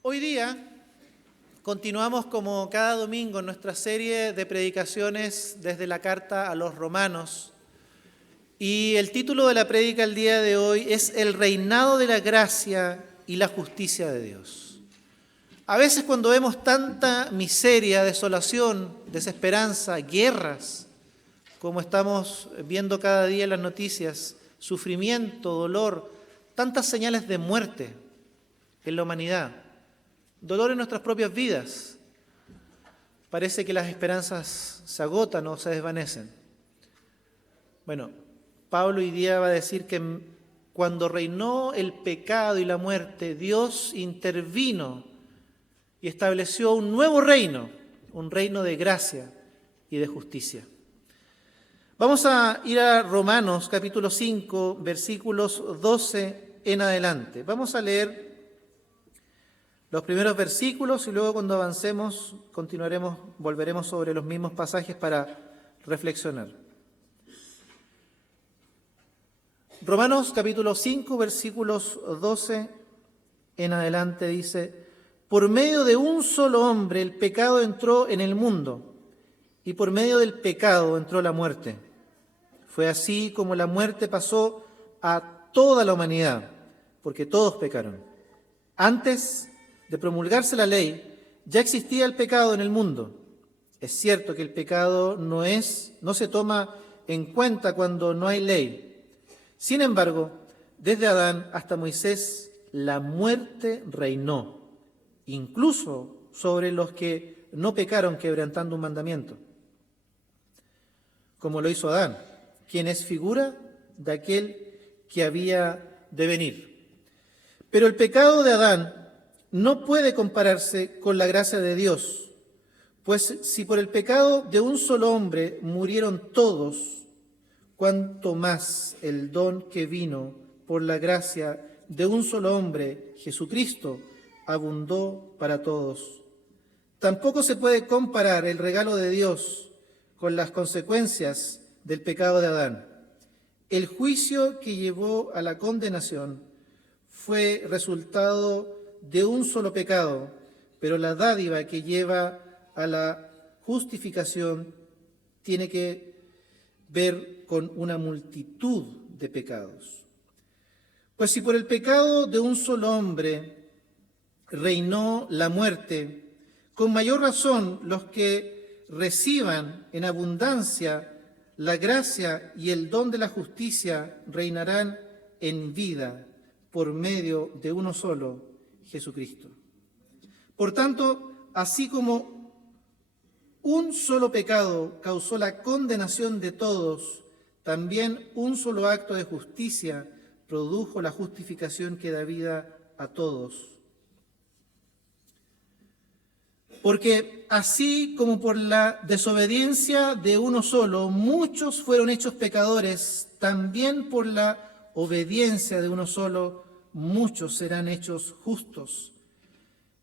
Hoy día continuamos como cada domingo en nuestra serie de predicaciones desde la carta a los Romanos. Y el título de la prédica el día de hoy es El reinado de la gracia y la justicia de Dios. A veces cuando vemos tanta miseria, desolación, desesperanza, guerras, como estamos viendo cada día en las noticias, sufrimiento, dolor, tantas señales de muerte en la humanidad, dolor en nuestras propias vidas, parece que las esperanzas se agotan o se desvanecen. Bueno, Pablo hoy día va a decir que cuando reinó el pecado y la muerte, Dios intervino y estableció un nuevo reino, un reino de gracia y de justicia. Vamos a ir a Romanos capítulo 5, versículos 12 en adelante. Vamos a leer los primeros versículos y luego cuando avancemos volveremos sobre los mismos pasajes para reflexionar. Romanos capítulo 5, versículos 12 en adelante dice: por medio de un solo hombre el pecado entró en el mundo, y por medio del pecado entró la muerte. Fue así como la muerte pasó a toda la humanidad, porque todos pecaron. Antes de promulgarse la ley, ya existía el pecado en el mundo. Es cierto que el pecado no se toma en cuenta cuando no hay ley. Sin embargo, desde Adán hasta Moisés, la muerte reinó, incluso sobre los que no pecaron quebrantando un mandamiento, como lo hizo Adán, quien es figura de aquel que había de venir. Pero el pecado de Adán no puede compararse con la gracia de Dios, pues si por el pecado de un solo hombre murieron todos, cuánto más el don que vino por la gracia de un solo hombre, Jesucristo, abundó para todos. Tampoco se puede comparar el regalo de Dios con las consecuencias del pecado de Adán. El juicio que llevó a la condenación fue resultado de un solo pecado, pero la dádiva que lleva a la justificación tiene que ver con una multitud de pecados. Pues si por el pecado de un solo hombre reinó la muerte, con mayor razón los que reciban en abundancia la gracia y el don de la justicia reinarán en vida por medio de uno solo, Jesucristo. Por tanto, así como un solo pecado causó la condenación de todos, también un solo acto de justicia produjo la justificación que da vida a todos. Porque así como por la desobediencia de uno solo, muchos fueron hechos pecadores, también por la obediencia de uno solo, muchos serán hechos justos.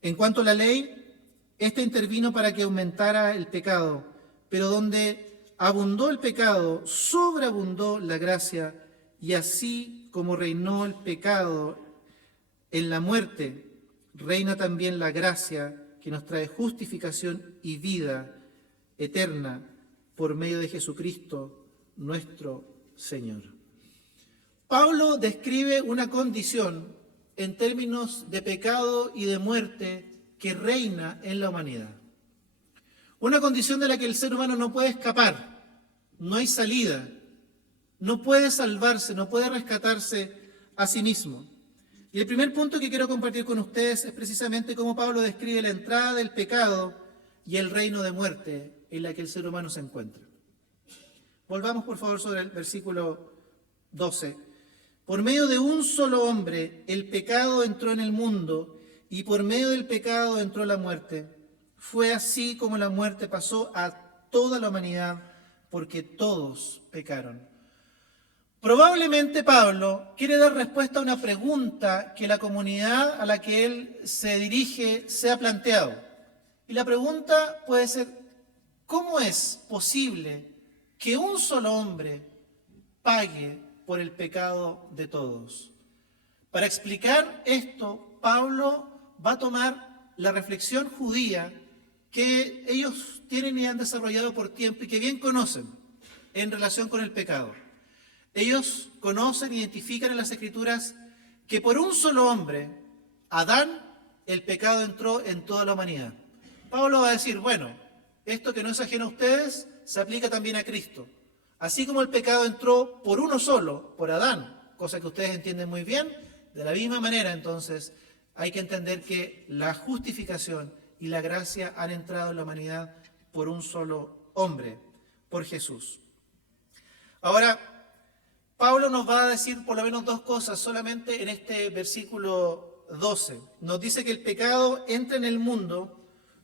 En cuanto a la ley, esta intervino para que aumentara el pecado, pero donde abundó el pecado, sobreabundó la gracia, y así como reinó el pecado en la muerte, reina también la gracia que nos trae justificación y vida eterna por medio de Jesucristo, nuestro Señor. Pablo describe una condición en términos de pecado y de muerte que reina en la humanidad. Una condición de la que el ser humano no puede escapar, no hay salida, no puede salvarse, no puede rescatarse a sí mismo. Y el primer punto que quiero compartir con ustedes es precisamente cómo Pablo describe la entrada del pecado y el reino de muerte en la que el ser humano se encuentra. Volvamos por favor sobre el versículo 12. Por medio de un solo hombre el pecado entró en el mundo y por medio del pecado entró la muerte. Fue así como la muerte pasó a toda la humanidad porque todos pecaron. Probablemente Pablo quiere dar respuesta a una pregunta que la comunidad a la que él se dirige se ha planteado. Y la pregunta puede ser: ¿cómo es posible que un solo hombre pague por el pecado de todos? Para explicar esto, Pablo va a tomar la reflexión judía que ellos tienen y han desarrollado por tiempo y que bien conocen en relación con el pecado. Ellos conocen, identifican en las Escrituras que por un solo hombre, Adán, el pecado entró en toda la humanidad. Pablo va a decir, bueno, esto que no es ajeno a ustedes, se aplica también a Cristo. Así como el pecado entró por uno solo, por Adán, cosa que ustedes entienden muy bien, de la misma manera entonces hay que entender que la justificación y la gracia han entrado en la humanidad por un solo hombre, por Jesús. Ahora, Pablo nos va a decir por lo menos dos cosas solamente en este versículo 12. Nos dice que el pecado entra en el mundo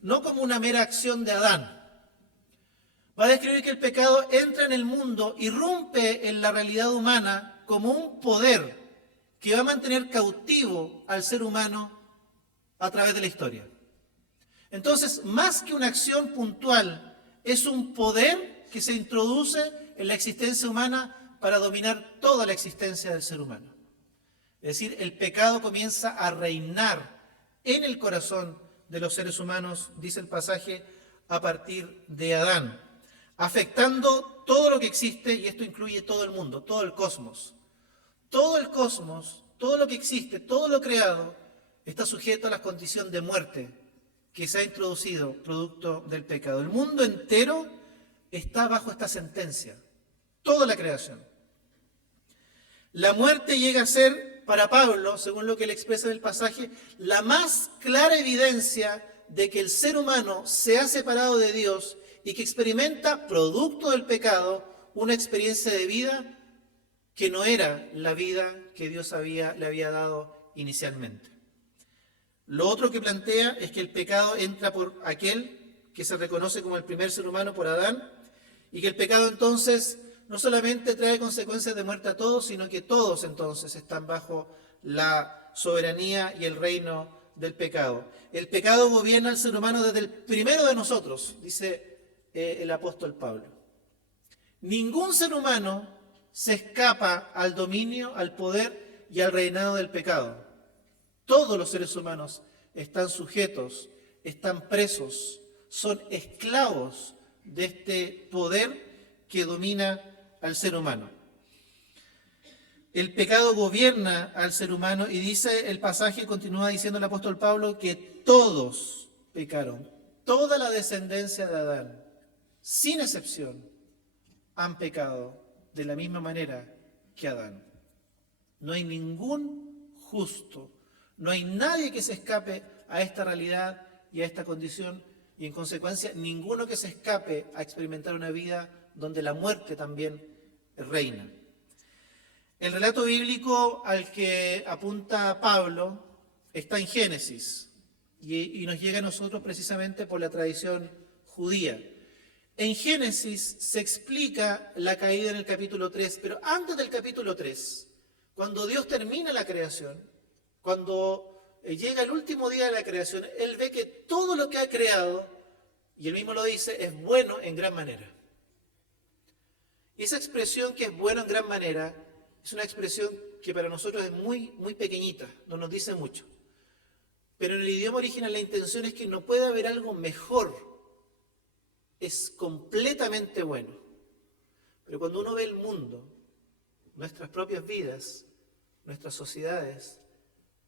no como una mera acción de Adán. Va a describir que el pecado entra en el mundo, irrumpe en la realidad humana como un poder que va a mantener cautivo al ser humano a través de la historia. Entonces, más que una acción puntual, es un poder que se introduce en la existencia humana para dominar toda la existencia del ser humano. Es decir, el pecado comienza a reinar en el corazón de los seres humanos, dice el pasaje, a partir de Adán, afectando todo lo que existe, y esto incluye todo el mundo, todo el cosmos. Todo el cosmos, todo lo que existe, todo lo creado, está sujeto a la condición de muerte que se ha introducido producto del pecado. El mundo entero está bajo esta sentencia, toda la creación. La muerte llega a ser, para Pablo, según lo que él expresa en el pasaje, la más clara evidencia de que el ser humano se ha separado de Dios y que experimenta, producto del pecado, una experiencia de vida que no era la vida que Dios le había dado inicialmente. Lo otro que plantea es que el pecado entra por aquel que se reconoce como el primer ser humano, por Adán, y que el pecado entonces no solamente trae consecuencias de muerte a todos, sino que todos entonces están bajo la soberanía y el reino del pecado. El pecado gobierna al ser humano desde el primero de nosotros, dice el apóstol Pablo. Ningún ser humano se escapa al dominio, al poder y al reinado del pecado. Todos los seres humanos están sujetos, están presos, son esclavos de este poder que domina al ser humano. El pecado gobierna al ser humano y dice el pasaje, continúa diciendo el apóstol Pablo, que todos pecaron, toda la descendencia de Adán, sin excepción, han pecado de la misma manera que Adán. No hay ningún justo, no hay nadie que se escape a esta realidad y a esta condición, y en consecuencia ninguno que se escape a experimentar una vida donde la muerte también reina. El relato bíblico al que apunta Pablo está en Génesis y nos llega a nosotros precisamente por la tradición judía. En Génesis se explica la caída en el capítulo 3, pero antes del capítulo 3, cuando Dios termina la creación, cuando llega el último día de la creación, Él ve que todo lo que ha creado, y Él mismo lo dice, es bueno en gran manera. Y esa expresión que es bueno en gran manera es una expresión que para nosotros es muy, muy pequeñita, no nos dice mucho. Pero en el idioma original la intención es que no puede haber algo mejor, es completamente bueno. Pero cuando uno ve el mundo, nuestras propias vidas, nuestras sociedades,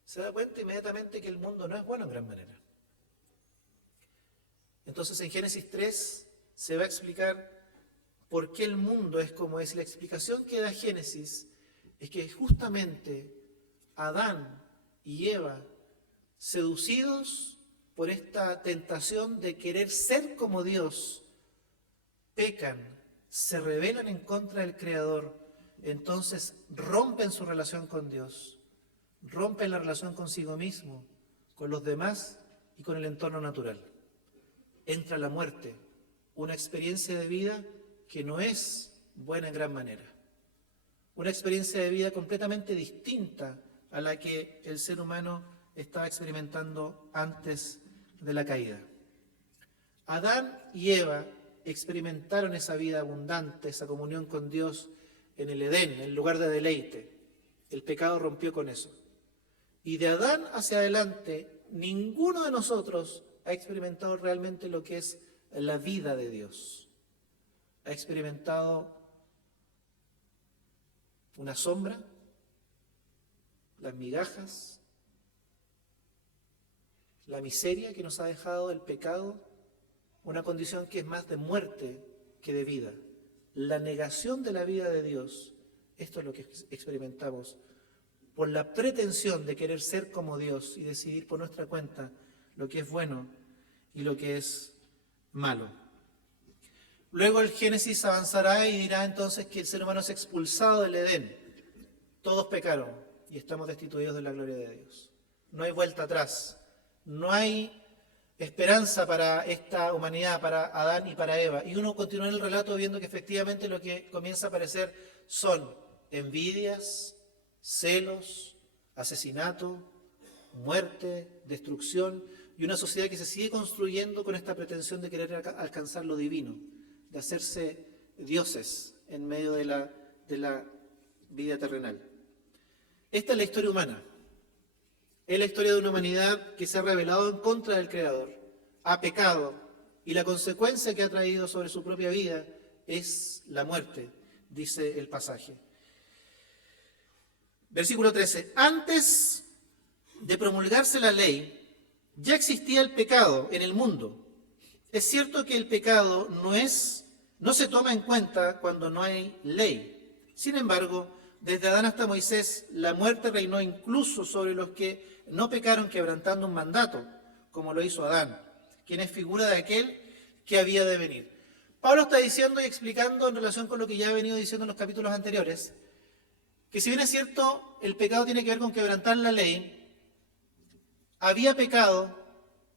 se da cuenta inmediatamente que el mundo no es bueno en gran manera. Entonces en Génesis 3 se va a explicar por qué el mundo es como es. La explicación que da Génesis es que justamente Adán y Eva, seducidos por esta tentación de querer ser como Dios, pecan, se rebelan en contra del Creador, entonces rompen su relación con Dios, rompen la relación consigo mismo, con los demás y con el entorno natural. Entra la muerte, una experiencia de vida que no es buena en gran manera. Una experiencia de vida completamente distinta a la que el ser humano estaba experimentando antes de la caída. Adán y Eva experimentaron esa vida abundante, esa comunión con Dios en el Edén, en el lugar de deleite. El pecado rompió con eso. Y de Adán hacia adelante, ninguno de nosotros ha experimentado realmente lo que es la vida de Dios. Ha experimentado una sombra, las migajas, la miseria que nos ha dejado el pecado, una condición que es más de muerte que de vida. La negación de la vida de Dios, esto es lo que experimentamos por la pretensión de querer ser como Dios y decidir por nuestra cuenta lo que es bueno y lo que es malo. Luego el Génesis avanzará y dirá entonces que el ser humano es expulsado del Edén. Todos pecaron y estamos destituidos de la gloria de Dios. No hay vuelta atrás. No hay esperanza para esta humanidad, para Adán y para Eva. Y uno continúa en el relato viendo que efectivamente lo que comienza a aparecer son envidias, celos, asesinato, muerte, destrucción y una sociedad que se sigue construyendo con esta pretensión de querer alcanzar lo divino, de hacerse dioses en medio de la vida terrenal. Esta es la historia humana. Es la historia de una humanidad que se ha rebelado en contra del Creador, ha pecado y la consecuencia que ha traído sobre su propia vida es la muerte, dice el pasaje. Versículo 13. Antes de promulgarse la ley, ya existía el pecado en el mundo. Es cierto que el pecado no se toma en cuenta cuando no hay ley. Sin embargo, desde Adán hasta Moisés, la muerte reinó incluso sobre los que no pecaron quebrantando un mandato, como lo hizo Adán, quien es figura de aquel que había de venir. Pablo está diciendo y explicando en relación con lo que ya ha venido diciendo en los capítulos anteriores, que si bien es cierto, el pecado tiene que ver con quebrantar la ley, había pecado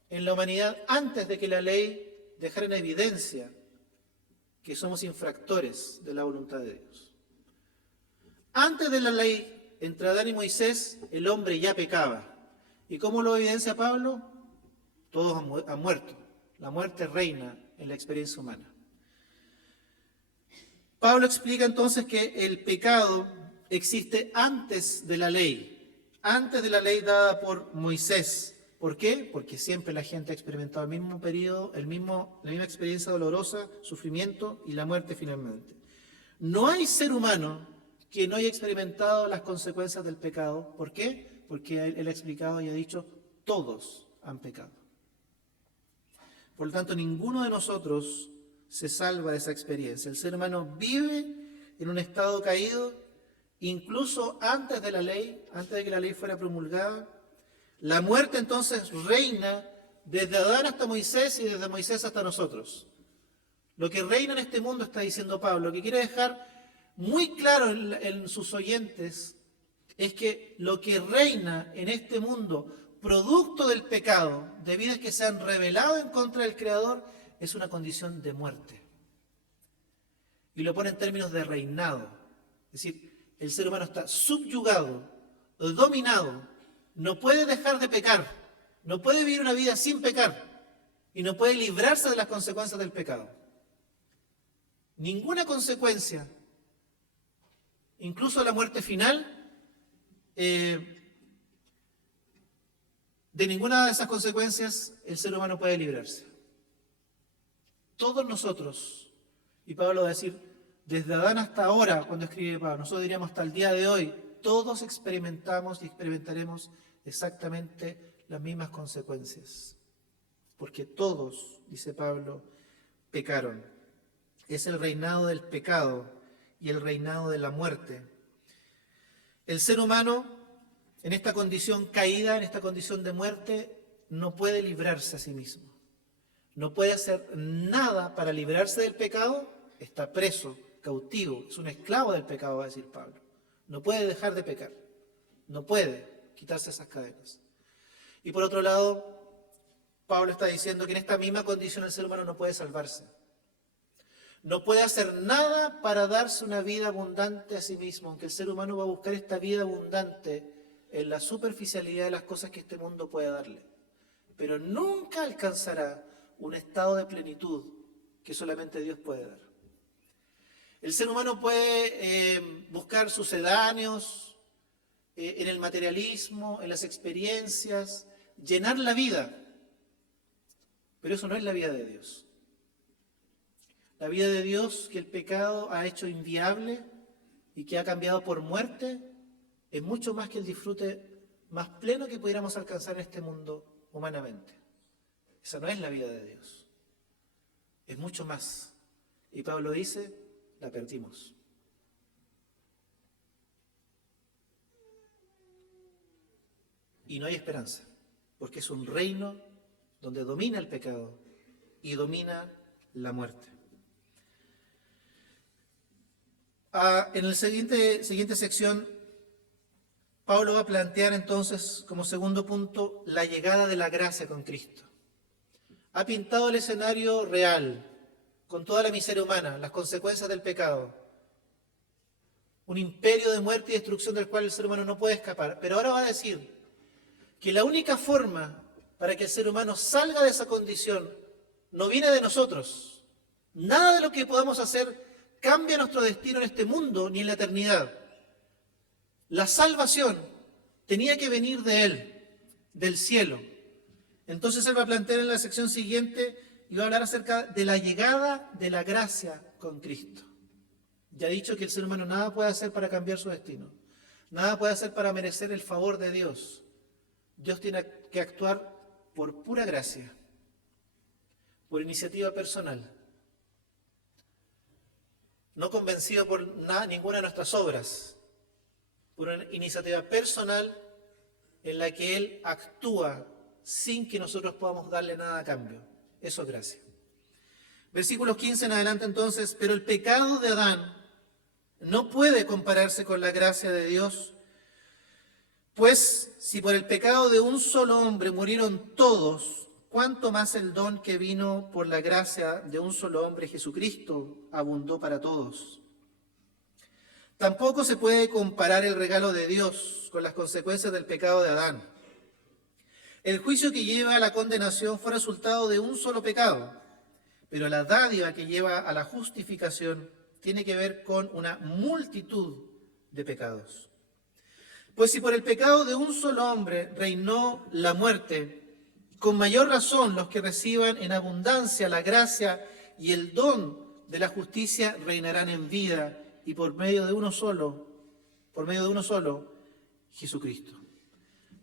en la humanidad antes de que la ley dejara en evidencia que somos infractores de la voluntad de Dios. Antes de la ley, entre Adán y Moisés, el hombre ya pecaba. ¿Y cómo lo evidencia Pablo? Todos han muerto. La muerte reina en la experiencia humana. Pablo explica entonces que el pecado existe antes de la ley dada por Moisés. ¿Por qué? Porque siempre la gente ha experimentado el mismo periodo, la misma experiencia dolorosa, sufrimiento y la muerte finalmente. No hay ser humano que no haya experimentado las consecuencias del pecado. ¿Por qué? Porque él ha explicado y ha dicho, todos han pecado. Por lo tanto, ninguno de nosotros se salva de esa experiencia. El ser humano vive en un estado caído, incluso antes de la ley, antes de que la ley fuera promulgada. La muerte entonces reina desde Adán hasta Moisés y desde Moisés hasta nosotros. Lo que reina en este mundo, está diciendo Pablo, lo que quiere dejar muy claro en sus oyentes es que lo que reina en este mundo, producto del pecado, de vidas que se han rebelado en contra del Creador, es una condición de muerte. Y lo pone en términos de reinado. Es decir, el ser humano está subyugado, dominado, no puede dejar de pecar, no puede vivir una vida sin pecar y no puede librarse de las consecuencias del pecado. Ninguna consecuencia, incluso la muerte final, de ninguna de esas consecuencias el ser humano puede librarse. Todos nosotros, y Pablo va a decir, desde Adán hasta ahora, cuando escribe Pablo, nosotros diríamos hasta el día de hoy, todos experimentamos y experimentaremos exactamente las mismas consecuencias. Porque todos, dice Pablo, pecaron. Es el reinado del pecado y el reinado de la muerte. El ser humano, en esta condición caída, en esta condición de muerte, no puede librarse a sí mismo. No puede hacer nada para librarse del pecado, está preso, cautivo, es un esclavo del pecado, va a decir Pablo. No puede dejar de pecar, no puede quitarse esas cadenas. Y por otro lado, Pablo está diciendo que en esta misma condición el ser humano no puede salvarse. No puede hacer nada para darse una vida abundante a sí mismo, aunque el ser humano va a buscar esta vida abundante en la superficialidad de las cosas que este mundo puede darle. Pero nunca alcanzará un estado de plenitud que solamente Dios puede dar. El ser humano puede buscar sucedáneos, en el materialismo, en las experiencias, llenar la vida. Pero eso no es la vida de Dios. La vida de Dios que el pecado ha hecho inviable y que ha cambiado por muerte es mucho más que el disfrute más pleno que pudiéramos alcanzar en este mundo humanamente. Esa no es la vida de Dios. Es mucho más. Y Pablo dice, la perdimos. Y no hay esperanza, porque es un reino donde domina el pecado y domina la muerte. En la siguiente sección, Pablo va a plantear entonces como segundo punto la llegada de la gracia con Cristo. Ha pintado el escenario real, con toda la miseria humana, las consecuencias del pecado, un imperio de muerte y destrucción del cual el ser humano no puede escapar. Pero ahora va a decir que la única forma para que el ser humano salga de esa condición no viene de nosotros. Nada de lo que podamos hacer cambia nuestro destino en este mundo ni en la eternidad. La salvación tenía que venir de Él, del cielo. Entonces Él va a plantear en la sección siguiente y va a hablar acerca de la llegada de la gracia con Cristo. Ya he dicho que el ser humano nada puede hacer para cambiar su destino. Nada puede hacer para merecer el favor de Dios. Dios tiene que actuar por pura gracia, por iniciativa personal. No convencido por ninguna de nuestras obras, por una iniciativa personal en la que Él actúa sin que nosotros podamos darle nada a cambio. Eso es gracia. Versículos 15 en adelante entonces, pero el pecado de Adán no puede compararse con la gracia de Dios, pues si por el pecado de un solo hombre murieron todos, ¿cuánto más el don que vino por la gracia de un solo hombre, Jesucristo, abundó para todos? Tampoco se puede comparar el regalo de Dios con las consecuencias del pecado de Adán. El juicio que lleva a la condenación fue resultado de un solo pecado, pero la dádiva que lleva a la justificación tiene que ver con una multitud de pecados. Pues si por el pecado de un solo hombre reinó la muerte, con mayor razón los que reciban en abundancia la gracia y el don de la justicia reinarán en vida y por medio de uno solo, Jesucristo.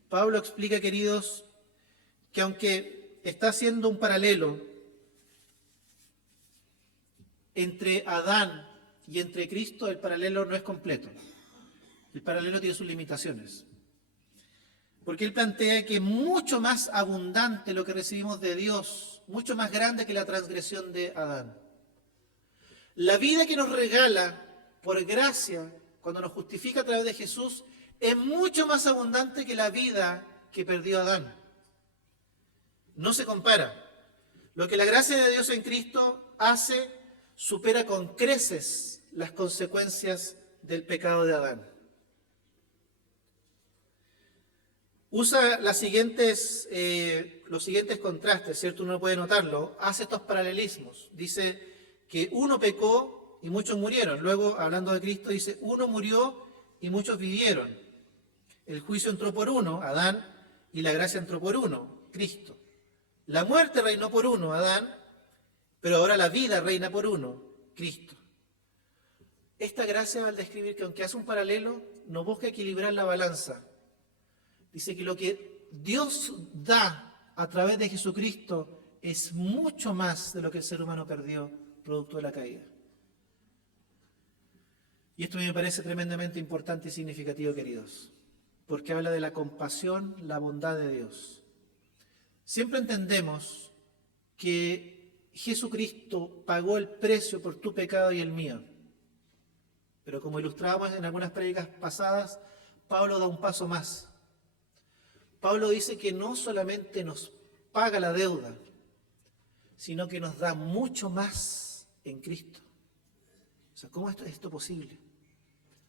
Pablo explica, queridos, que aunque está haciendo un paralelo entre Adán y entre Cristo, el paralelo no es completo. El paralelo tiene sus limitaciones. Porque él plantea que es mucho más abundante lo que recibimos de Dios, mucho más grande que la transgresión de Adán. La vida que nos regala por gracia, cuando nos justifica a través de Jesús, es mucho más abundante que la vida que perdió Adán. No se compara. Lo que la gracia de Dios en Cristo hace, supera con creces las consecuencias del pecado de Adán. Usa los siguientes contrastes, ¿cierto? Uno puede notarlo. Hace estos paralelismos. Dice que uno pecó y muchos murieron. Luego, hablando de Cristo, dice uno murió y muchos vivieron. El juicio entró por uno, Adán, y la gracia entró por uno, Cristo. La muerte reinó por uno, Adán, pero ahora la vida reina por uno, Cristo. Esta gracia, al describir que aunque hace un paralelo, no busca equilibrar la balanza. Dice que lo que Dios da a través de Jesucristo es mucho más de lo que el ser humano perdió producto de la caída. Y esto me parece tremendamente importante y significativo, queridos, porque habla de la compasión, la bondad de Dios. Siempre entendemos que Jesucristo pagó el precio por tu pecado y el mío. Pero como ilustrábamos en algunas prédicas pasadas, Pablo da un paso más. Pablo dice que no solamente nos paga la deuda, sino que nos da mucho más en Cristo. O sea, ¿cómo es esto posible?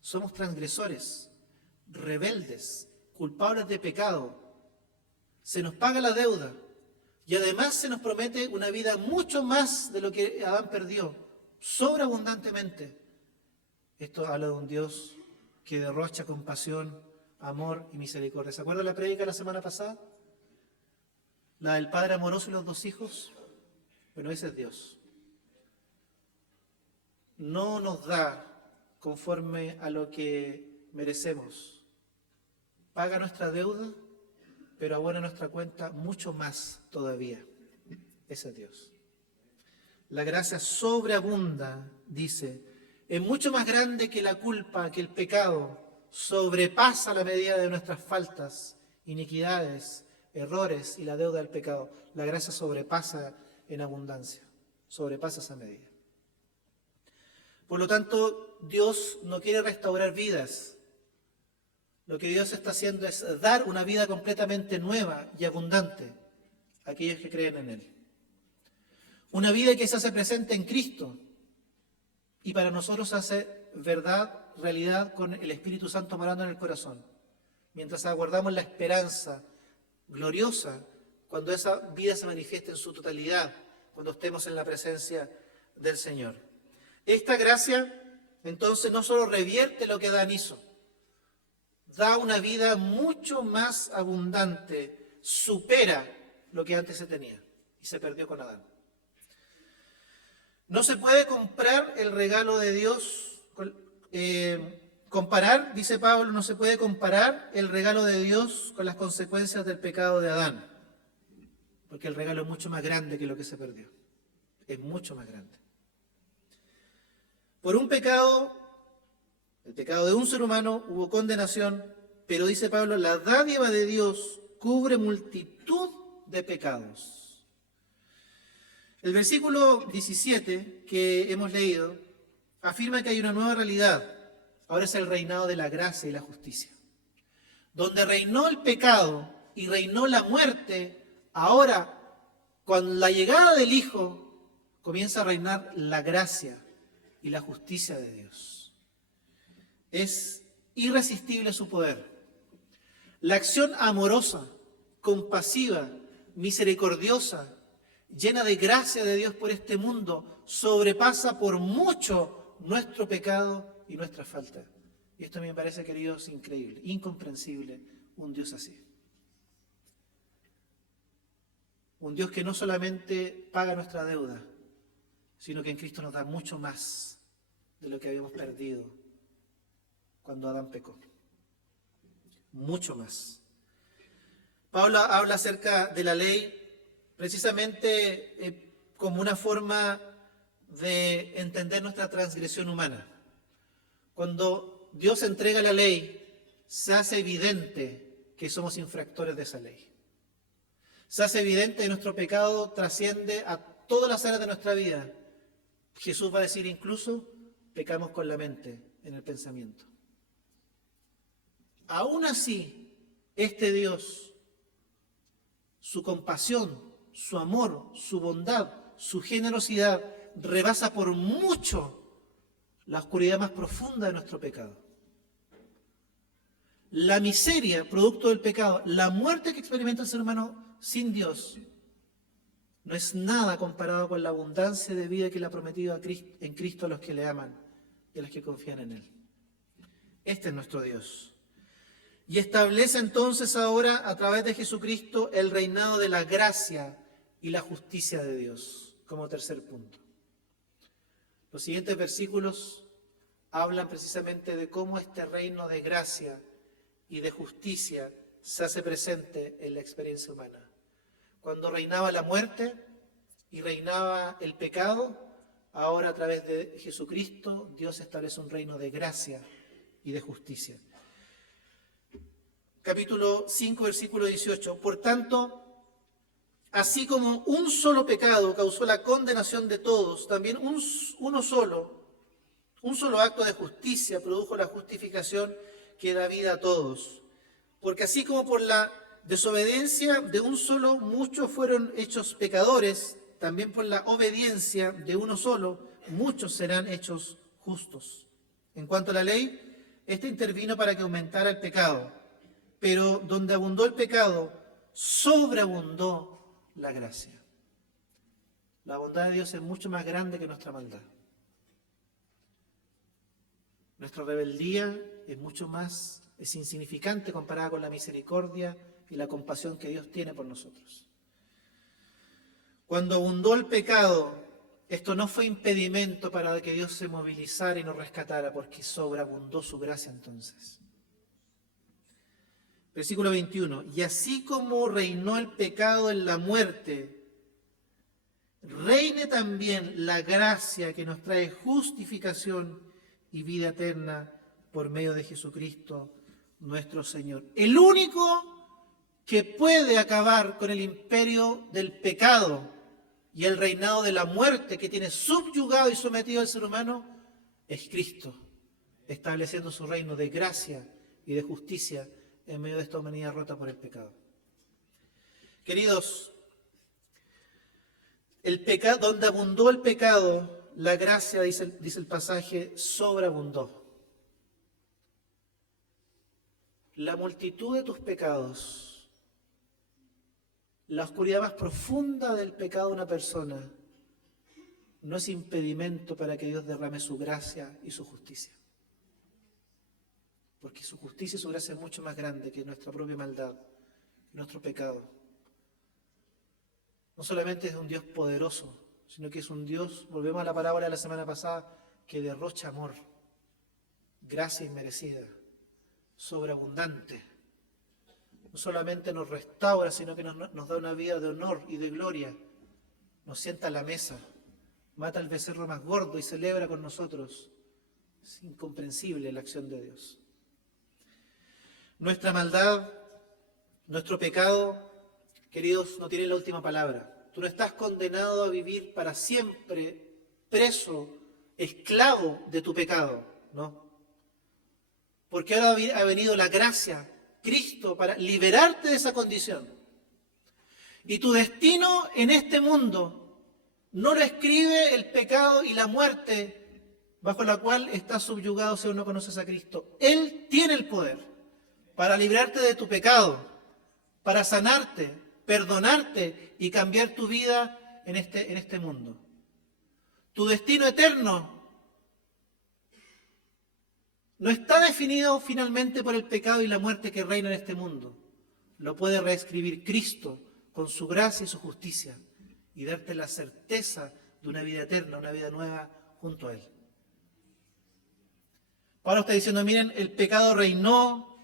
Somos transgresores, rebeldes, culpables de pecado. Se nos paga la deuda y además se nos promete una vida mucho más de lo que Adán perdió, sobreabundantemente. Esto habla de un Dios que derrocha compasión amor y misericordia. ¿Se acuerdan la prédica de la semana pasada? La del padre amoroso y los 2 hijos. Bueno, ese es Dios. No nos da conforme a lo que merecemos. Paga nuestra deuda, pero abona nuestra cuenta mucho más todavía. Ese es Dios. La gracia sobreabunda, dice, es mucho más grande que la culpa, que el pecado, sobrepasa la medida de nuestras faltas, iniquidades, errores y la deuda del pecado. La gracia sobrepasa en abundancia, sobrepasa esa medida. Por lo tanto, Dios no quiere restaurar vidas. Lo que Dios está haciendo es dar una vida completamente nueva y abundante a aquellos que creen en Él. Una vida que se hace presente en Cristo y para nosotros se hace verdad, realidad con el Espíritu Santo morando en el corazón. Mientras aguardamos la esperanza gloriosa cuando esa vida se manifieste en su totalidad, cuando estemos en la presencia del Señor. Esta gracia, entonces, no solo revierte lo que Adán hizo, da una vida mucho más abundante, supera lo que antes se tenía y se perdió con Adán. No se puede comprar el regalo de Dios, dice Pablo, no se puede comparar el regalo de Dios con las consecuencias del pecado de Adán, porque el regalo es mucho más grande que lo que se perdió, es mucho más grande. Por un pecado, el pecado de un ser humano, hubo condenación, pero dice Pablo, la dádiva de Dios cubre multitud de pecados. El versículo 17 que hemos leído afirma que hay una nueva realidad. Ahora es el reinado de la gracia y la justicia. Donde reinó el pecado y reinó la muerte, ahora, con la llegada del Hijo, comienza a reinar la gracia y la justicia de Dios. Es irresistible su poder. La acción amorosa, compasiva, misericordiosa, llena de gracia de Dios por este mundo, sobrepasa por mucho nuestro pecado y nuestra falta. Y esto a mí me parece, queridos, increíble, incomprensible, un Dios así. Un Dios que no solamente paga nuestra deuda, sino que en Cristo nos da mucho más de lo que habíamos perdido cuando Adán pecó. Mucho más. Pablo habla acerca de la ley precisamente como una forma de entender nuestra transgresión humana. Cuando Dios entrega la ley, se hace evidente que somos infractores de esa ley. Se hace evidente que nuestro pecado trasciende a todas las áreas de nuestra vida. Jesús va a decir incluso, pecamos con la mente, en el pensamiento. Aún así, este Dios, su compasión, su amor, su bondad, su generosidad, rebasa por mucho la oscuridad más profunda de nuestro pecado. La miseria, producto del pecado, la muerte que experimenta el ser humano sin Dios, no es nada comparado con la abundancia de vida que le ha prometido en Cristo a los que le aman y a los que confían en Él. Este es nuestro Dios. Y establece entonces ahora, a través de Jesucristo, el reinado de la gracia y la justicia de Dios, como tercer punto. Los siguientes versículos hablan precisamente de cómo este reino de gracia y de justicia se hace presente en la experiencia humana. Cuando reinaba la muerte y reinaba el pecado, ahora a través de Jesucristo, Dios establece un reino de gracia y de justicia. Capítulo 5, versículo 18. Por tanto, así como un solo pecado causó la condenación de todos, también un solo acto de justicia produjo la justificación que da vida a todos. Porque así como por la desobediencia de un solo muchos fueron hechos pecadores, también por la obediencia de uno solo muchos serán hechos justos. En cuanto a la ley, esta intervino para que aumentara el pecado, pero donde abundó el pecado, sobreabundó la gracia. La bondad de Dios es mucho más grande que nuestra maldad. Nuestra rebeldía es mucho más es insignificante comparada con la misericordia y la compasión que Dios tiene por nosotros. Cuando abundó el pecado, esto no fue impedimento para que Dios se movilizara y nos rescatara, porque sobreabundó su gracia entonces. Versículo 21. Y así como reinó el pecado en la muerte, reine también la gracia que nos trae justificación y vida eterna por medio de Jesucristo nuestro Señor. El único que puede acabar con el imperio del pecado y el reinado de la muerte que tiene subyugado y sometido al ser humano es Cristo, estableciendo su reino de gracia y de justicia en medio de esta humanidad rota por el pecado. Queridos, el pecado, donde abundó el pecado, la gracia, dice el pasaje, sobreabundó. La multitud de tus pecados, la oscuridad más profunda del pecado de una persona, no es impedimento para que Dios derrame su gracia y su justicia. Porque su justicia y su gracia es mucho más grande que nuestra propia maldad, nuestro pecado. No solamente es un Dios poderoso, sino que es un Dios, volvemos a la parábola de la semana pasada, que derrocha amor, gracia inmerecida, sobreabundante. No solamente nos restaura, sino que nos da una vida de honor y de gloria. Nos sienta a la mesa, mata al becerro más gordo y celebra con nosotros. Es incomprensible la acción de Dios. Nuestra maldad, nuestro pecado, queridos, no tiene la última palabra. Tú no estás condenado a vivir para siempre preso, esclavo de tu pecado, ¿no? Porque ahora ha venido la gracia, Cristo, para liberarte de esa condición. Y tu destino en este mundo no lo escribe el pecado y la muerte bajo la cual estás subyugado si aún no conoces a Cristo. Él tiene el poder para librarte de tu pecado, para sanarte, perdonarte y cambiar tu vida en este mundo. Tu destino eterno no está definido finalmente por el pecado y la muerte que reina en este mundo. Lo puede reescribir Cristo con su gracia y su justicia y darte la certeza de una vida eterna, una vida nueva junto a Él. Pablo está diciendo, miren, el pecado reinó,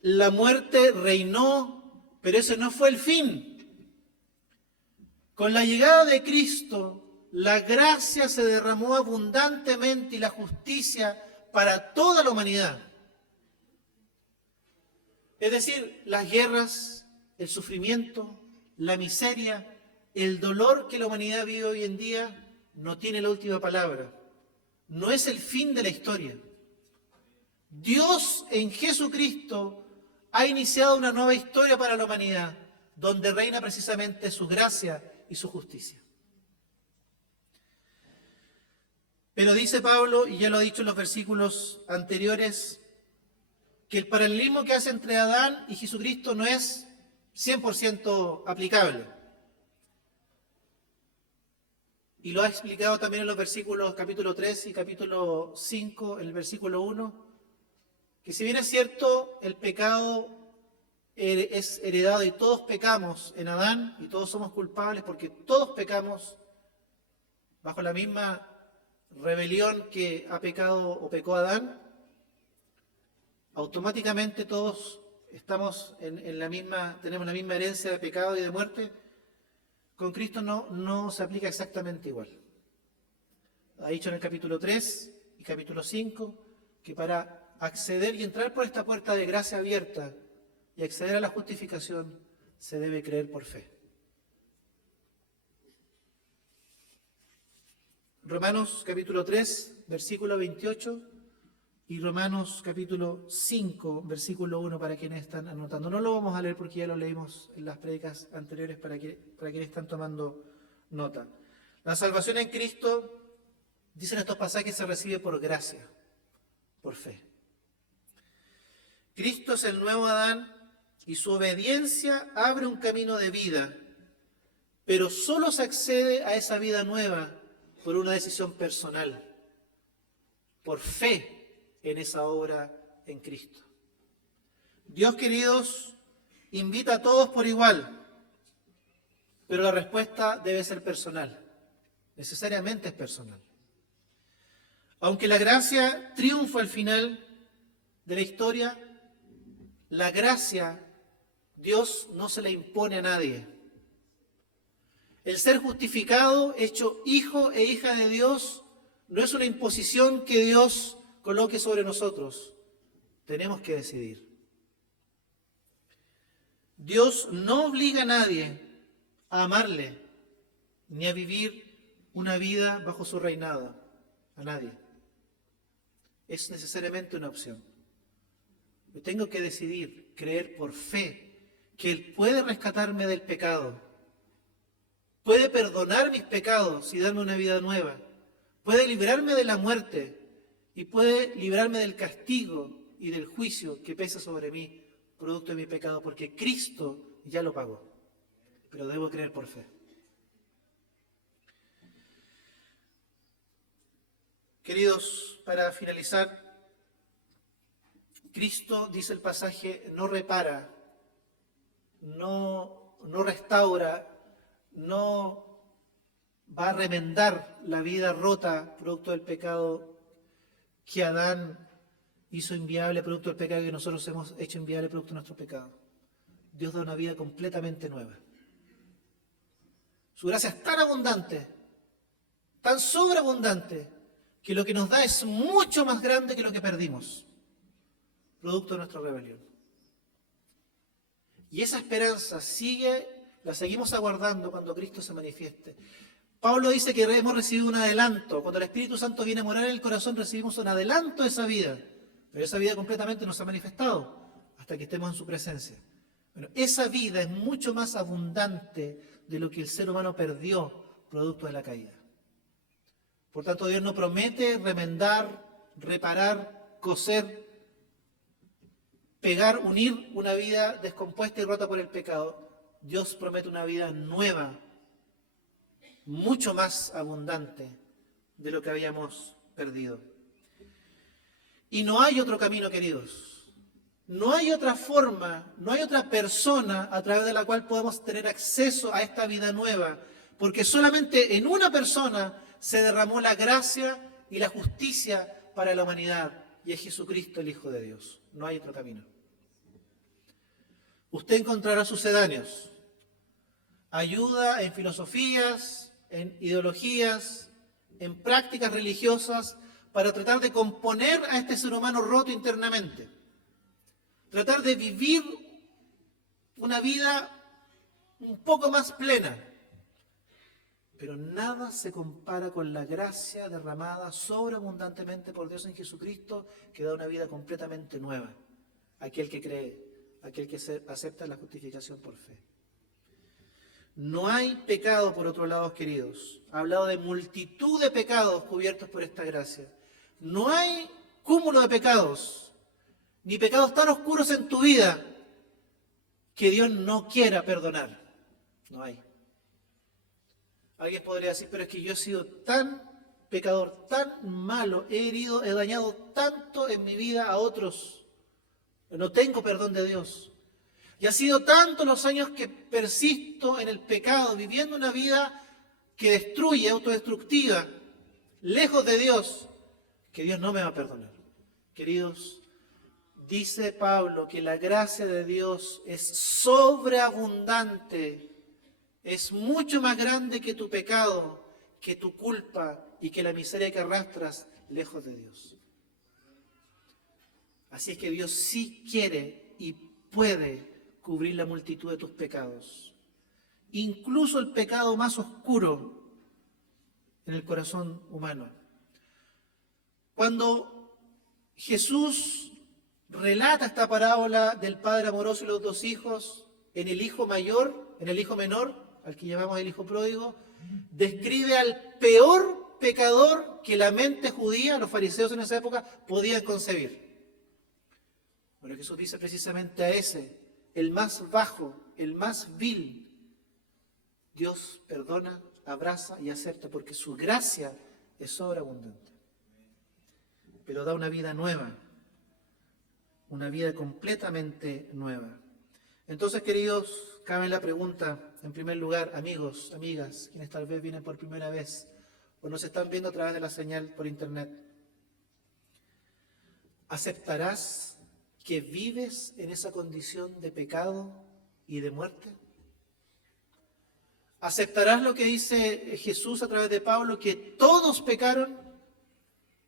la muerte reinó, pero ese no fue el fin. Con la llegada de Cristo, la gracia se derramó abundantemente y la justicia para toda la humanidad. Es decir, las guerras, el sufrimiento, la miseria, el dolor que la humanidad vive hoy en día no tiene la última palabra. No es el fin de la historia. Dios en Jesucristo ha iniciado una nueva historia para la humanidad, donde reina precisamente su gracia y su justicia. Pero dice Pablo, y ya lo ha dicho en los versículos anteriores, que el paralelismo que hace entre Adán y Jesucristo no es 100% aplicable. Y lo ha explicado también en los versículos capítulo 3 y capítulo 5, el versículo 1, que si bien es cierto, el pecado es heredado y todos pecamos en Adán y todos somos culpables porque todos pecamos bajo la misma rebelión que ha pecado o pecó Adán, automáticamente todos estamos tenemos la misma herencia de pecado y de muerte. Con Cristo no se aplica exactamente igual. Ha dicho en el capítulo 3 y capítulo 5 que para acceder y entrar por esta puerta de gracia abierta y acceder a la justificación se debe creer por fe. Romanos capítulo 3, versículo 28 y Romanos capítulo 5, versículo 1 para quienes están anotando. No lo vamos a leer porque ya lo leímos en las prédicas anteriores para quienes están tomando nota. La salvación en Cristo, dicen estos pasajes, se recibe por gracia, por fe. Cristo es el nuevo Adán y su obediencia abre un camino de vida, pero solo se accede a esa vida nueva por una decisión personal, por fe en esa obra en Cristo. Dios, queridos, invita a todos por igual, pero la respuesta debe ser personal. Necesariamente es personal. Aunque la gracia triunfa al final de la historia, la gracia Dios no se la impone a nadie. El ser justificado, hecho hijo e hija de Dios, no es una imposición que Dios coloque sobre nosotros. Tenemos que decidir. Dios no obliga a nadie a amarle, ni a vivir una vida bajo su reinado. A nadie. Es necesariamente una opción. Yo tengo que decidir, creer por fe, que Él puede rescatarme del pecado, puede perdonar mis pecados y darme una vida nueva, puede librarme de la muerte y puede librarme del castigo y del juicio que pesa sobre mí, producto de mi pecado, porque Cristo ya lo pagó, pero debo creer por fe. Queridos, para finalizar, Cristo, dice el pasaje, no repara, no restaura, no va a remendar la vida rota producto del pecado que Adán hizo inviable producto del pecado que nosotros hemos hecho inviable producto de nuestro pecado. Dios da una vida completamente nueva. Su gracia es tan abundante, tan sobreabundante, que lo que nos da es mucho más grande que lo que perdimos, producto de nuestra rebelión. Y esa esperanza la seguimos aguardando cuando Cristo se manifieste. Pablo dice que hemos recibido un adelanto. Cuando el Espíritu Santo viene a morar en el corazón, recibimos un adelanto de esa vida. Pero esa vida completamente no se ha manifestado hasta que estemos en su presencia. Bueno, esa vida es mucho más abundante de lo que el ser humano perdió producto de la caída. Por tanto, Dios no promete remendar, reparar, coser, pegar, unir una vida descompuesta y rota por el pecado. Dios promete una vida nueva, mucho más abundante de lo que habíamos perdido. Y no hay otro camino, queridos. No hay otra forma, no hay otra persona a través de la cual podamos tener acceso a esta vida nueva, porque solamente en una persona se derramó la gracia y la justicia para la humanidad, y es Jesucristo, el Hijo de Dios. No hay otro camino. Usted encontrará sucedáneos, ayuda en filosofías, en ideologías, en prácticas religiosas, para tratar de componer a este ser humano roto internamente. Tratar de vivir una vida un poco más plena. Pero nada se compara con la gracia derramada sobreabundantemente por Dios en Jesucristo, que da una vida completamente nueva a aquel que cree, a aquel que acepta la justificación por fe. No hay pecado, por otro lado, queridos. Ha hablado de multitud de pecados cubiertos por esta gracia. No hay cúmulo de pecados, ni pecados tan oscuros en tu vida que Dios no quiera perdonar. No hay. Alguien podría decir, pero es que yo he sido tan pecador, tan malo, he herido, he dañado tanto en mi vida a otros. No tengo perdón de Dios. Y ha sido tantos los años que persisto en el pecado, viviendo una vida que destruye, autodestructiva, lejos de Dios, que Dios no me va a perdonar. Queridos, dice Pablo que la gracia de Dios es sobreabundante, es mucho más grande que tu pecado, que tu culpa y que la miseria que arrastras lejos de Dios. Así es que Dios sí quiere y puede cubrir la multitud de tus pecados, incluso el pecado más oscuro en el corazón humano. Cuando Jesús relata esta parábola del padre amoroso y los dos hijos, en el hijo mayor, en el hijo menor, al que llamamos el hijo pródigo, describe al peor pecador que la mente judía, los fariseos en esa época, podían concebir. Bueno, Jesús dice precisamente a ese, el más bajo, el más vil, Dios perdona, abraza y acepta, porque su gracia es sobreabundante. Pero da una vida nueva una vida completamente nueva. Entonces, queridos, cabe la pregunta, en primer lugar, amigos, amigas, quienes tal vez vienen por primera vez o nos están viendo a través de la señal por internet. ¿Aceptarás que vives en esa condición de pecado y de muerte? ¿Aceptarás lo que dice Jesús a través de Pablo, que todos pecaron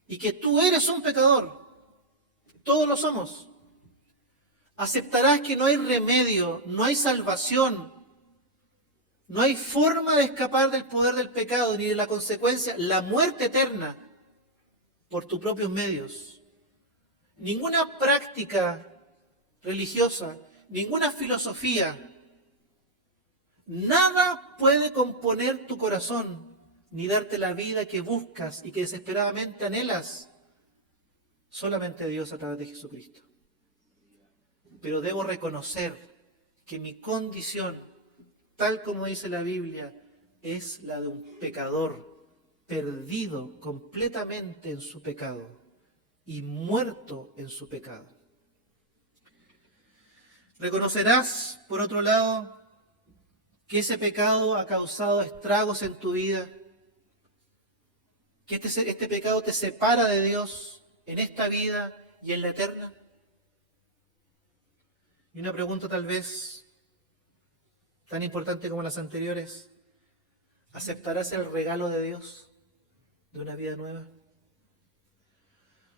y que tú eres un pecador? Todos lo somos. ¿Aceptarás que no hay remedio, no hay salvación, no hay forma de escapar del poder del pecado ni de la consecuencia, la muerte eterna, por tus propios medios? Ninguna práctica religiosa, ninguna filosofía, nada puede componer tu corazón ni darte la vida que buscas y que desesperadamente anhelas. Solamente Dios a través de Jesucristo. Pero debo reconocer que mi condición, tal como dice la Biblia, es la de un pecador perdido completamente en su pecado y muerto en su pecado. Reconocerás, por otro lado, que ese pecado ha causado estragos en tu vida, que este pecado te separa de Dios en esta vida y en la eterna. Y una pregunta tal vez tan importante como las anteriores: ¿aceptarás el regalo de Dios de una vida nueva?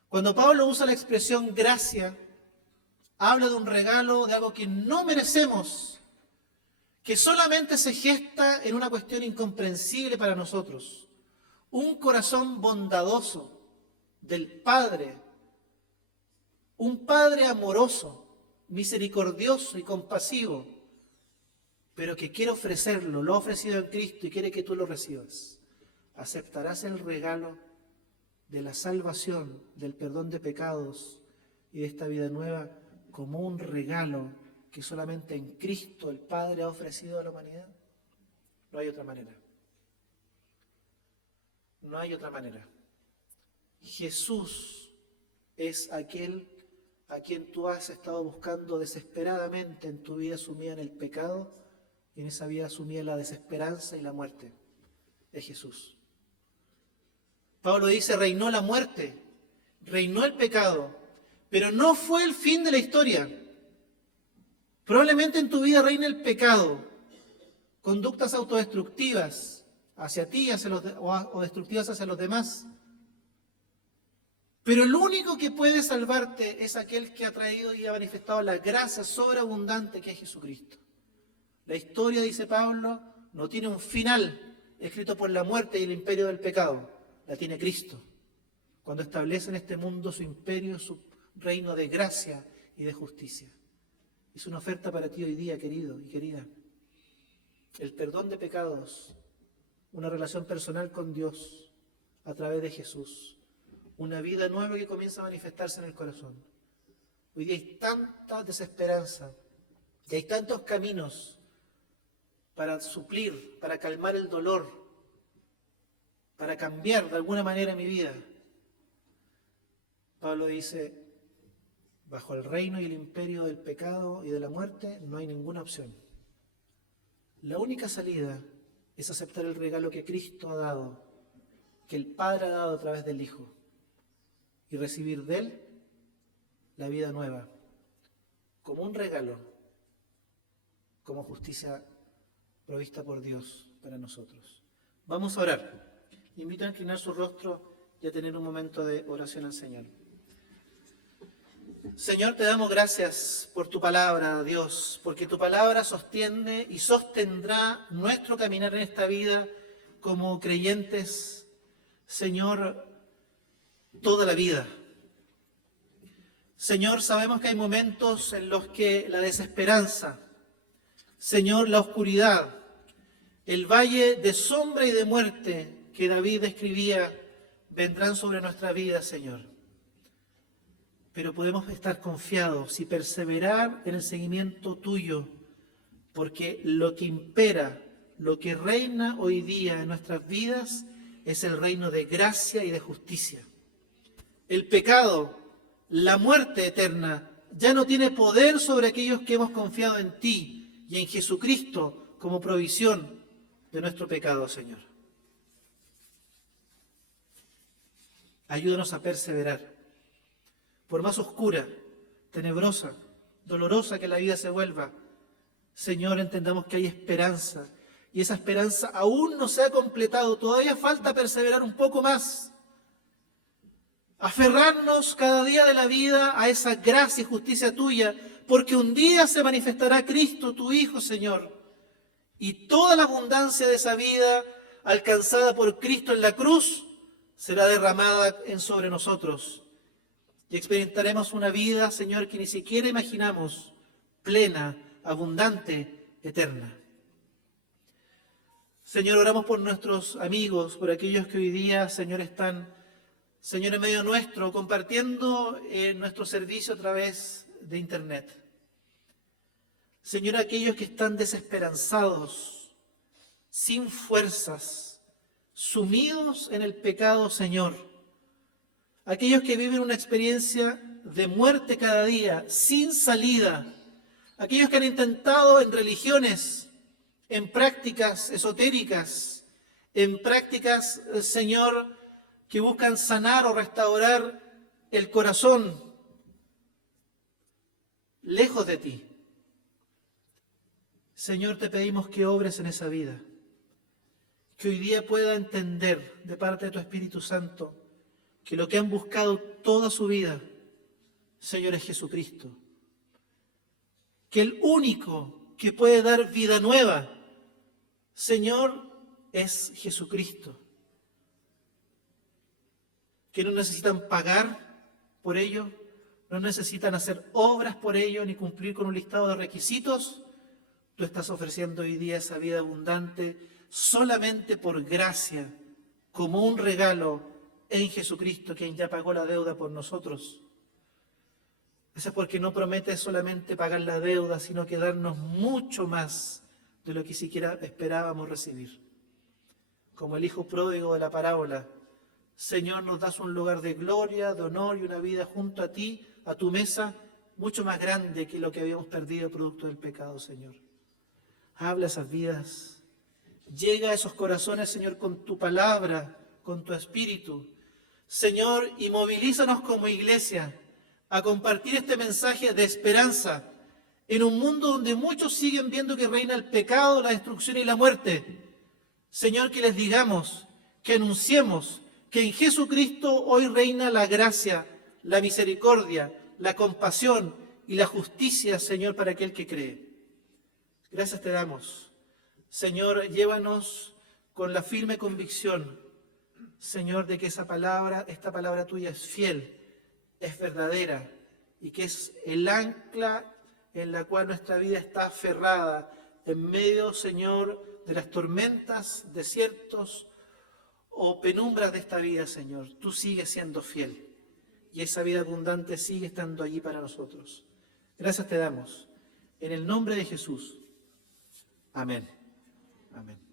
Cuando Pablo usa la expresión gracia, habla de un regalo, de algo que no merecemos, que solamente se gesta en una cuestión incomprensible para nosotros. Un corazón bondadoso del Padre, un Padre amoroso, misericordioso y compasivo, pero que quiere ofrecerlo, lo ha ofrecido en Cristo y quiere que tú lo recibas. ¿Aceptarás el regalo de la salvación, del perdón de pecados y de esta vida nueva como un regalo que solamente en Cristo el Padre ha ofrecido a la humanidad? No hay otra manera. No hay otra manera. Jesús es aquel a quien tú has estado buscando desesperadamente en tu vida sumida en el pecado y en esa vida sumida en la desesperanza y la muerte. Es Jesús. Pablo dice, reinó la muerte, reinó el pecado, pero no fue el fin de la historia. Probablemente en tu vida reina el pecado, conductas autodestructivas hacia ti o destructivas hacia los demás. Pero el único que puede salvarte es aquel que ha traído y ha manifestado la gracia sobreabundante que es Jesucristo. La historia, dice Pablo, no tiene un final escrito por la muerte y el imperio del pecado. La tiene Cristo, cuando establece en este mundo su imperio, su reino de gracia y de justicia. Es una oferta para ti hoy día, querido y querida. El perdón de pecados, una relación personal con Dios a través de Jesús. Una vida nueva que comienza a manifestarse en el corazón. Hoy día hay tanta desesperanza y hay tantos caminos para suplir, para calmar el dolor, para cambiar de alguna manera mi vida. Pablo dice, bajo el reino y el imperio del pecado y de la muerte no hay ninguna opción. La única salida es aceptar el regalo que Cristo ha dado, que el Padre ha dado a través del Hijo, y recibir de Él la vida nueva, como un regalo, como justicia provista por Dios para nosotros. Vamos a orar. Invito a inclinar su rostro y a tener un momento de oración al Señor. Señor, te damos gracias por tu palabra, Dios, porque tu palabra sostiene y sostendrá nuestro caminar en esta vida como creyentes, Señor, toda la vida. Señor, sabemos que hay momentos en los que la desesperanza, Señor, la oscuridad, el valle de sombra y de muerte que David describía, vendrán sobre nuestra vida, Señor. Pero podemos estar confiados y perseverar en el seguimiento tuyo, porque lo que impera, lo que reina hoy día en nuestras vidas es el reino de gracia y de justicia. El pecado, la muerte eterna, ya no tiene poder sobre aquellos que hemos confiado en ti y en Jesucristo como provisión de nuestro pecado, Señor. Ayúdanos a perseverar. Por más oscura, tenebrosa, dolorosa que la vida se vuelva, Señor, entendamos que hay esperanza. Y esa esperanza aún no se ha completado. Todavía falta perseverar un poco más. Aferrarnos cada día de la vida a esa gracia y justicia tuya, porque un día se manifestará Cristo, tu Hijo, Señor. Y toda la abundancia de esa vida alcanzada por Cristo en la cruz será derramada sobre nosotros. Y experimentaremos una vida, Señor, que ni siquiera imaginamos, plena, abundante, eterna. Señor, oramos por nuestros amigos, por aquellos que hoy día, Señor, están, Señor, en medio nuestro, compartiendo nuestro servicio a través de Internet. Señor, aquellos que están desesperanzados, sin fuerzas, sumidos en el pecado, Señor. Aquellos que viven una experiencia de muerte cada día, sin salida. Aquellos que han intentado en religiones, en prácticas esotéricas, en prácticas, Señor, que buscan sanar o restaurar el corazón, lejos de ti. Señor, te pedimos que obres en esa vida, que hoy día pueda entender de parte de tu Espíritu Santo que lo que han buscado toda su vida, Señor, es Jesucristo. Que el único que puede dar vida nueva, Señor, es Jesucristo. Que no necesitan pagar por ello, no necesitan hacer obras por ello, ni cumplir con un listado de requisitos. Tú estás ofreciendo hoy día esa vida abundante solamente por gracia, como un regalo en Jesucristo, quien ya pagó la deuda por nosotros. Eso es porque no prometes solamente pagar la deuda, sino que darnos mucho más de lo que siquiera esperábamos recibir. Como el hijo pródigo de la parábola, Señor, nos das un lugar de gloria, de honor y una vida junto a ti, a tu mesa, mucho más grande que lo que habíamos perdido producto del pecado, Señor. Habla esas vidas. Llega a esos corazones, Señor, con tu palabra, con tu espíritu. Señor, y movilízanos como iglesia a compartir este mensaje de esperanza en un mundo donde muchos siguen viendo que reina el pecado, la destrucción y la muerte. Señor, que les digamos, que anunciemos que en Jesucristo hoy reina la gracia, la misericordia, la compasión y la justicia, Señor, para aquel que cree. Gracias te damos. Señor, llévanos con la firme convicción, Señor, de que esta palabra tuya es fiel, es verdadera y que es el ancla en la cual nuestra vida está aferrada en medio, Señor, de las tormentas, desiertos o penumbras de esta vida, Señor. Tú sigues siendo fiel y esa vida abundante sigue estando allí para nosotros. Gracias te damos. En el nombre de Jesús. Amén. Amén.